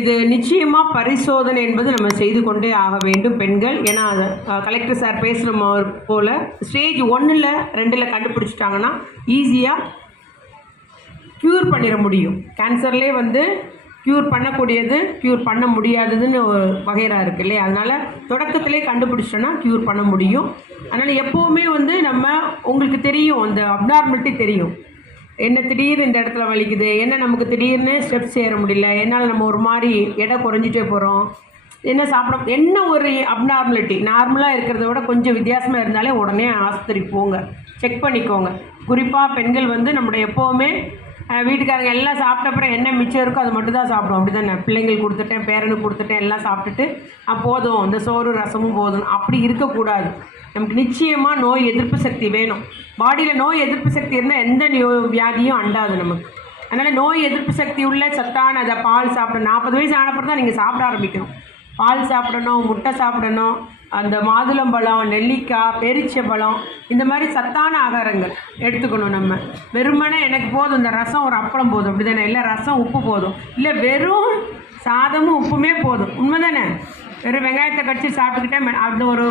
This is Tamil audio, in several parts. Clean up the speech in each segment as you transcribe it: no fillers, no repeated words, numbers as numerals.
இது நிச்சயமாக பரிசோதனை என்பது நம்ம செய்து கொண்டே ஆக வேண்டும் பெண்கள். ஏன்னா கலெக்டர் சார் பேசுகிற போல் ஸ்டேஜ் 1 2 கண்டுபிடிச்சிட்டாங்கன்னா ஈஸியாக க்யூர் பண்ணிட முடியும். கேன்சர்லேயே வந்து க்யூர் பண்ணக்கூடியது, க்யூர் பண்ண முடியாததுன்னு ஒரு வகைராக இருக்குது இல்லையா? அதனால் தொடக்கத்திலே கண்டுபிடிச்சோன்னா க்யூர் பண்ண முடியும். அதனால் எப்போவுமே வந்து உங்களுக்கு தெரியும், அந்த அப்நார்மலிட்டி தெரியும். என்ன திடீர்னு இந்த இடத்துல வலிக்குது, என்ன நமக்கு திடீர்னு ஸ்டெப்ஸ் ஏற முடியல, என்னால் நம்ம ஒரு மாதிரி எடை குறைஞ்சிட்டே போகிறோம், என்ன சாப்பிட என்ன ஒரு அப்நார்மலிட்டி. நார்மலாக இருக்கிறத விட கொஞ்சம் வித்தியாசமாக இருந்தாலே உடனே ஆஸ்பத்திரி போங்க, செக் பண்ணிக்கோங்க. குறிப்பாக பெண்கள் வந்து நம்முடைய எப்போவுமே வீட்டுக்காரங்க எல்லாம் சாப்பிட்ட அப்புறம் என்ன மிச்சம் இருக்கோ அது மட்டும் தான் சாப்பிடும். அப்படி தானே? பிள்ளைங்களுக்கு கொடுத்துட்டேன், பேரனுக்கு கொடுத்துட்டேன், எல்லாம் சாப்பிட்டுட்டு போதும், இந்த சோறு ரசமும் போதும், அப்படி இருக்கக்கூடாது. நமக்கு நிச்சயமாக நோய் எதிர்ப்பு சக்தி வேணும். பாடியில் நோய் எதிர்ப்பு சக்தி இருந்தால் எந்த வியாதியும் அண்டாது நமக்கு. அதனால் நோய் எதிர்ப்பு சக்தி உள்ள சத்தான அதை பால் சாப்பிடணும். 40 வயசு ஆனப்பறம் தான் நீங்கள் சாப்பிட ஆரம்பிக்கணும். பால் சாப்பிடணும், முட்டை சாப்பிடணும், அந்த மாதுளம்பழம், நெல்லிக்காய், பேரிச்சம்பழம், இந்த மாதிரி சத்தான ஆகாரங்கள் எடுத்துக்கணும். நம்ம வெறுமனே எனக்கு போதும் இந்த ரசம் ஒரு அப்பளம் போதும் அப்படி தானே? இல்லை ரசம் உப்பு போதும், இல்லை வெறும் சாதமும் உப்புமே போதும், உண்மை தானே? வெறும் வெங்காயத்தை கடிச்சு சாப்பிட்டுக்கிட்டே அந்த ஒரு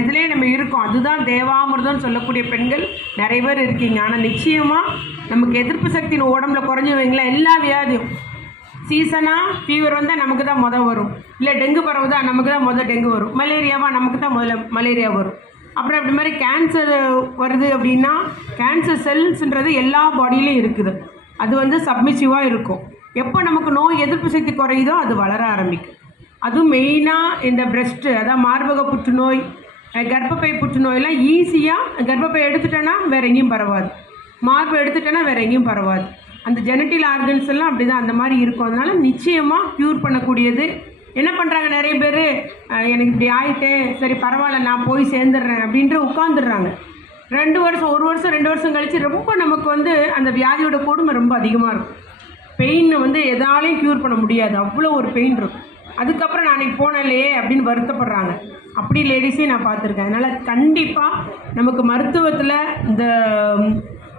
இதுலேயே நம்ம இருக்கோம். அதுதான் தேவாமிர்தம்னு சொல்லக்கூடிய பெண்கள் நிறைய பேர் இருக்கீங்க. ஆனால் நிச்சயமாக நமக்கு எதிர்ப்பு சக்தியின் உடம்புல குறைஞ்சி வைங்களா, எல்லா வியாதியும் சீசனாக ஃபீவர் வந்தால் நமக்கு தான் வரும், இல்லை டெங்கு பரவுதா நமக்கு தான் டெங்கு வரும், மலேரியாவா நமக்கு தான் மலேரியா வரும். அப்புறம் அப்படி மாதிரி கேன்சர் வருது அப்படின்னா கேன்சர் செல்ஸ்ன்றது எல்லா பாடியிலையும் இருக்குது. அது வந்து சப்மிசிவாக இருக்கும். எப்போ நமக்கு நோய் எதிர்ப்பு சக்தி குறையுதோ அது வளர ஆரம்பிக்கும். அதுவும் மெயினாக இந்த பிரெஸ்ட்டு, அதாவது மார்பக புற்றுநோய், கர்ப்பப்பை புற்றுநோயெல்லாம் ஈஸியாக கர்ப்பப்பை எடுத்துட்டேன்னா வேறு எங்கேயும் பரவாது, மார்பு எடுத்துட்டேன்னா வேறு எங்கேயும் பரவாது. அந்த ஜெனட்டில் ஆர்கன்ஸ் எல்லாம் அப்படி தான் அந்த மாதிரி இருக்கும். அதனால் நிச்சயமாக க்யூர் பண்ணக்கூடியது. என்ன பண்ணுறாங்க நிறைய பேர், எனக்கு இப்படி ஆகிட்டேன், சரி பரவாயில்ல நான் போய் சேர்ந்துடுறேன் அப்படின்ற உட்காந்துடுறாங்க. 2 வருஷம் 1 வருஷம் 2 வருஷம் கழித்து ரொம்ப நமக்கு வந்து அந்த வியாதியோட கொடுமை ரொம்ப அதிகமாக இருக்கும். பெயின் வந்து எதாலையும் க்யூர் பண்ண முடியாது, அவ்வளோ ஒரு பெயின் இருக்கும். அதுக்கப்புறம் நான் போனலையே அப்படின்னு வருத்தப்படுறாங்க. அப்படி லேடிஸையும் நான் பார்த்துருக்கேன். அதனால் கண்டிப்பாக நமக்கு மருத்துவத்தில் இந்த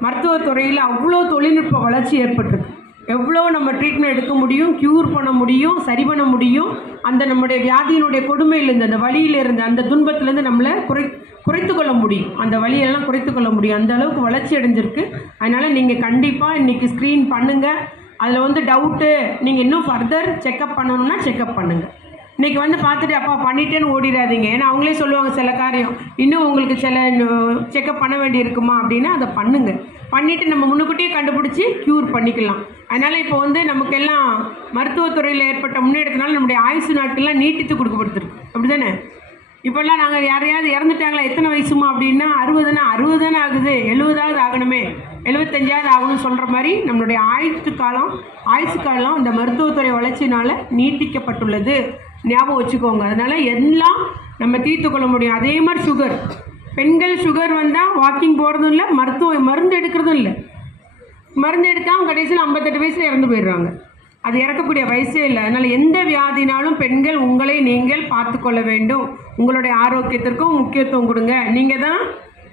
மருத்துவத்துறையில் அவ்வளோ தொழில்நுட்ப வளர்ச்சி ஏற்பட்டிருக்கு. எவ்வளோ நம்ம ட்ரீட்மெண்ட் எடுக்க முடியும், க்யூர் பண்ண முடியும், சரி பண்ண முடியும். அந்த நம்முடைய வியாதியினுடைய கொடுமையிலேருந்து, அந்த வலியிலேருந்து, அந்த துன்பத்திலேருந்து நம்மளை குறைத்து கொள்ள முடியும். அந்த வலியெல்லாம் குறைத்து கொள்ள முடியும். அந்த அளவுக்கு வளர்ச்சி அடைஞ்சிருக்கு. அதனால் நீங்கள் கண்டிப்பாக இன்றைக்கி ஸ்க்ரீன் பண்ணுங்கள். அதில் வந்து டவுட்டு நீங்கள் இன்னும் ஃபர்தர் செக்கப் பண்ணணுன்னா செக்கப் பண்ணுங்கள். இன்றைக்கி வந்து பார்த்துட்டு அப்பா பண்ணிட்டேன்னு ஓடிடாதீங்க. ஏன்னா அவங்களே சொல்லுவாங்க சில காரியம் இன்னும் உங்களுக்கு சில செக்கப் பண்ண வேண்டி இருக்குமா அப்படின்னா அதை பண்ணுங்கள். பண்ணிவிட்டு நம்ம முன்னுக்கூட்டியே கண்டுபிடிச்சி க்யூர் பண்ணிக்கலாம். அதனால் இப்போ வந்து நமக்கெல்லாம் மருத்துவத்துறையில் ஏற்பட்ட முன்னேற்றத்தினால நம்முடைய ஆயுசு நாட்கள்லாம் நீட்டித்து கொடுக்கப்படுத்துருக்கு. அப்படி தானே? இப்போல்லாம் நாங்கள் யாரையாவது இறந்துட்டாங்களா, எத்தனை வயசுமா அப்படின்னா 60 தானே ஆகுது, 70 ஆகணுமே, 75 ஆகணும்னு சொல்கிற மாதிரி நம்மளுடைய ஆயுசு காலம் இந்த மருத்துவத்துறை வளர்ச்சினால் நீட்டிக்கப்பட்டுள்ளது. ஞாபகம் வச்சுக்கோங்க. அதனால் எல்லாம் நம்ம தீர்த்து கொள்ள முடியும். அதே மாதிரி சுகர், பெண்கள் சுகர் வந்தால் வாக்கிங் போகிறதும் இல்லை, மருந்து எடுக்கிறதும் இல்லை. மருந்து எடுக்காமல் கடைசியில் 58 வயசில் இறந்து போயிடுறாங்க. அது இறக்கக்கூடிய வயசே இல்லை. அதனால் எந்த வியாதினாலும் பெண்கள் உங்களை நீங்கள் பார்த்து கொள்ள வேண்டும். உங்களுடைய ஆரோக்கியத்திற்கும் முக்கியத்துவம் கொடுங்க. நீங்கள் தான்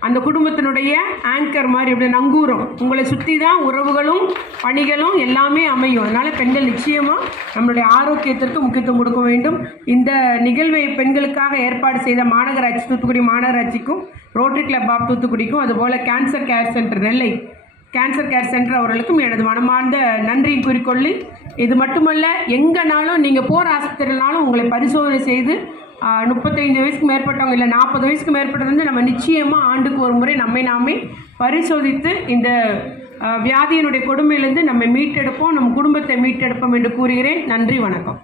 அந்த குடும்பத்தினுடைய ஆங்கர் மாதிரி, அப்படி நங்கூரம். உங்களை சுற்றி தான் உறவுகளும் பணிகளும் எல்லாமே அமையும். அதனால் பெண்கள் நிச்சயமாக நம்மளுடைய ஆரோக்கியத்திற்கு முக்கியத்துவம் கொடுக்க வேண்டும். இந்த நிகழ்வை பெண்களுக்காக ஏற்பாடு செய்த மாநகராட்சி, தூத்துக்குடி மாநகராட்சிக்கும், ரோட்டரி கிளப் ஆஃப் தூத்துக்குடிக்கும், அதுபோல் கேன்சர் கேர் சென்டர் நெல்லை கேன்சர் கேர் சென்டர் அவர்களுக்கும் எனது மனமார்ந்த நன்றியை கூறிக்கொள்ளி, இது மட்டுமல்ல எங்கேனாலும் நீங்கள் போகிற ஆஸ்பத்திரினாலும் உங்களை பரிசோதனை செய்து 35 வயசுக்கு மேற்பட்டவங்க இல்லை 40 வயசுக்கு மேற்பட்டது வந்து நம்ம நிச்சயமாக ஆண்டுக்கு ஒரு முறை நம்மை நாமே பரிசோதித்து இந்த வியாதியினுடைய கொடுமையிலிருந்து நம்ம மீட்டெடுப்போம், நம் குடும்பத்தை மீட்டெடுப்போம் என்று கூறுகிறேன். நன்றி, வணக்கம்.